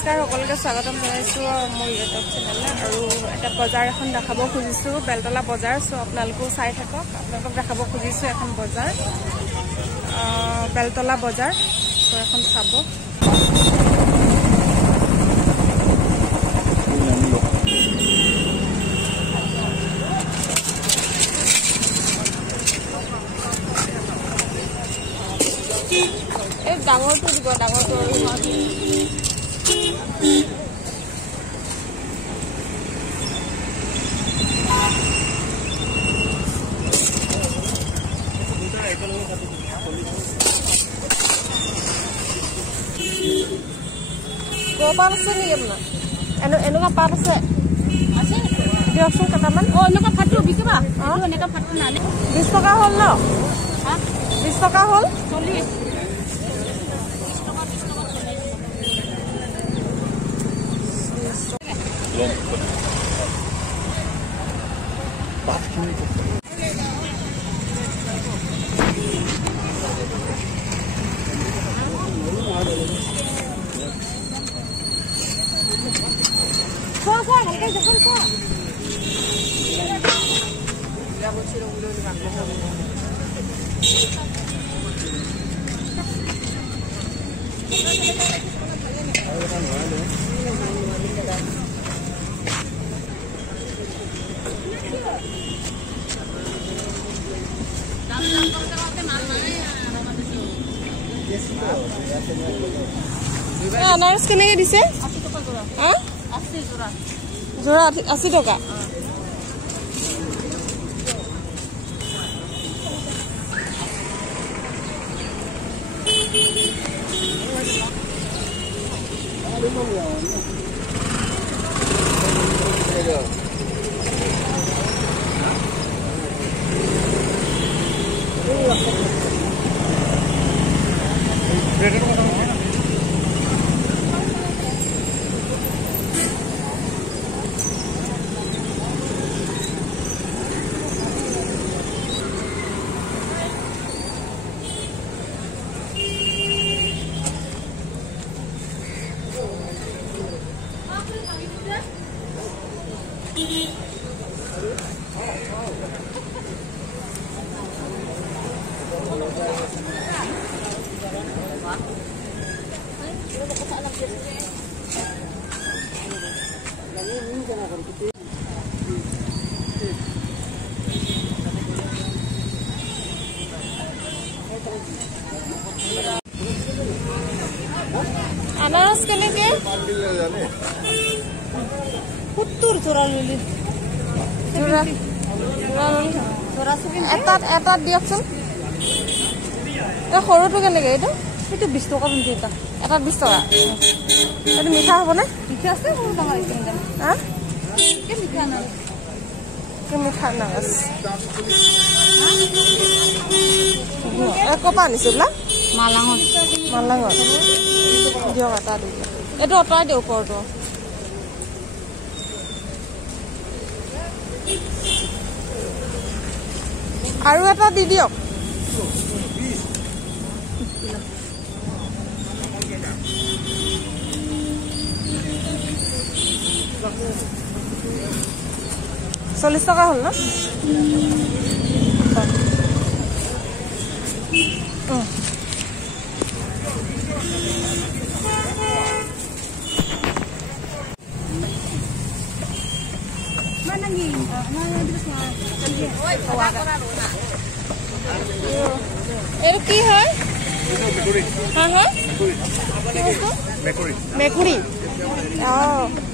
নমস্কাৰ সকলোকে স্বাগতম জনাইছো মোৰ ইউটিউব চেনেললৈ আৰু এটা বজাৰ এখন দেখাব খুজিছো বেলতলা বজাৰ সো আপোনালোকো চাই থাকক আপোনালোকক দেখাব খুজিছো এখন বজাৰ বেলতলা বজাৰ সো এখন চাব ডাঙৰটো দিব ডাঙৰটো পাত আছে নেকি আপোনাৰ এনেকুৱা পাত আছে দিয়কচোন কেইটামান এনেকুৱা ফাটটো বিকিবা এনেকুৱা ফাটটো নানে 20 টকা হ'ল ন 20 টকা হ'ল 40 अनारस के लिए दिसे 80 टका जोड़ा हां 80 जोड़ा जोड़ा 80 टका अनारस के लिए 70 जोड़ा ले जोड़ा जोड़ा এটা দিয়কচোন এটা সৰুটো কেনেকে এইটো 20 টকা বুলি এটা 20 টকা এইটো মিঠা হ'ব না মিঠা আছে সৰু ডাঙৰ একদম হা কি মিঠা না কি মিঠা না কপা আনিছিলা মালাঙত দিয়ক এটা দি এইটো অতৰাই দিয়ক ওপৰটো আৰু এটা দি দিয়ক $40 টকা হ'ল না এইটো কি হয় মেকুৰী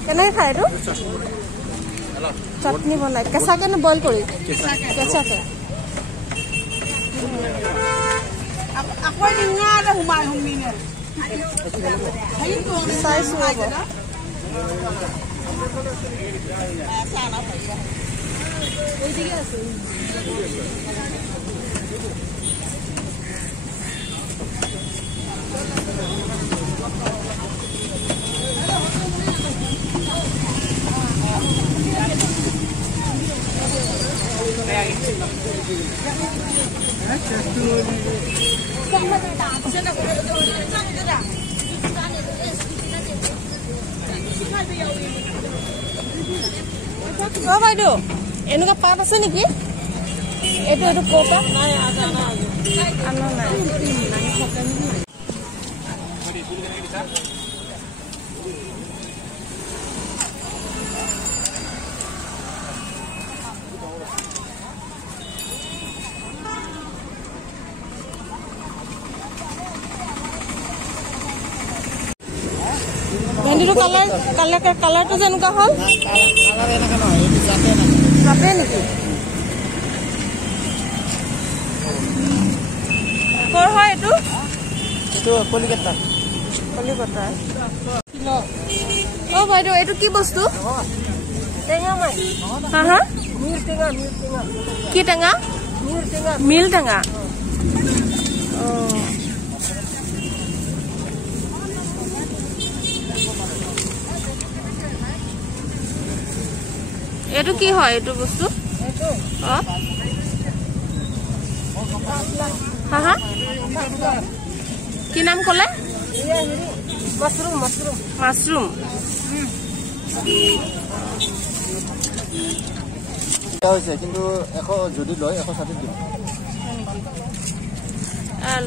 কেনেকৈ খায় এইটো চাটনি বনাই কেঁচাকে নে বইল কৰি কেঁচাকে চাইছো বাইদেউ এনেকুৱা পাত আছে নেকি এইটো এইটো ক'পা আনা নাই ভেন্দিটো কালাৰটো যেনেকুৱা হ'ল চাপে নেকি ক'ৰ হয় এইটো কলিকতা বাইদেউ এইটো কি বস্তু কি টেঙা মিল টেঙা এইটো কি হয় এইটো বস্তু কি নাম ক'লে মাছৰুম কিন্তু 100 যদি লয় 160 দিম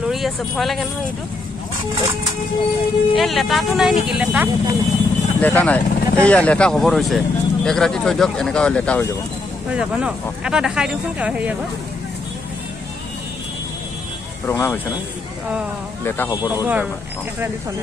লৰি আছে ভয় লাগে নহয় এইটো এই লেটাটো নাই নেকি লেটা নাই এইয়া লেটা খবৰ হৈছে এক ৰাতি থৈ দিয়ক এনেকা লেটা হৈ যাব ন এটা দেখাই দিওকচোন হেৰি আগত ৰঙা হৈছে না লেটা খবৰ হ'ল এক ৰাতি থলে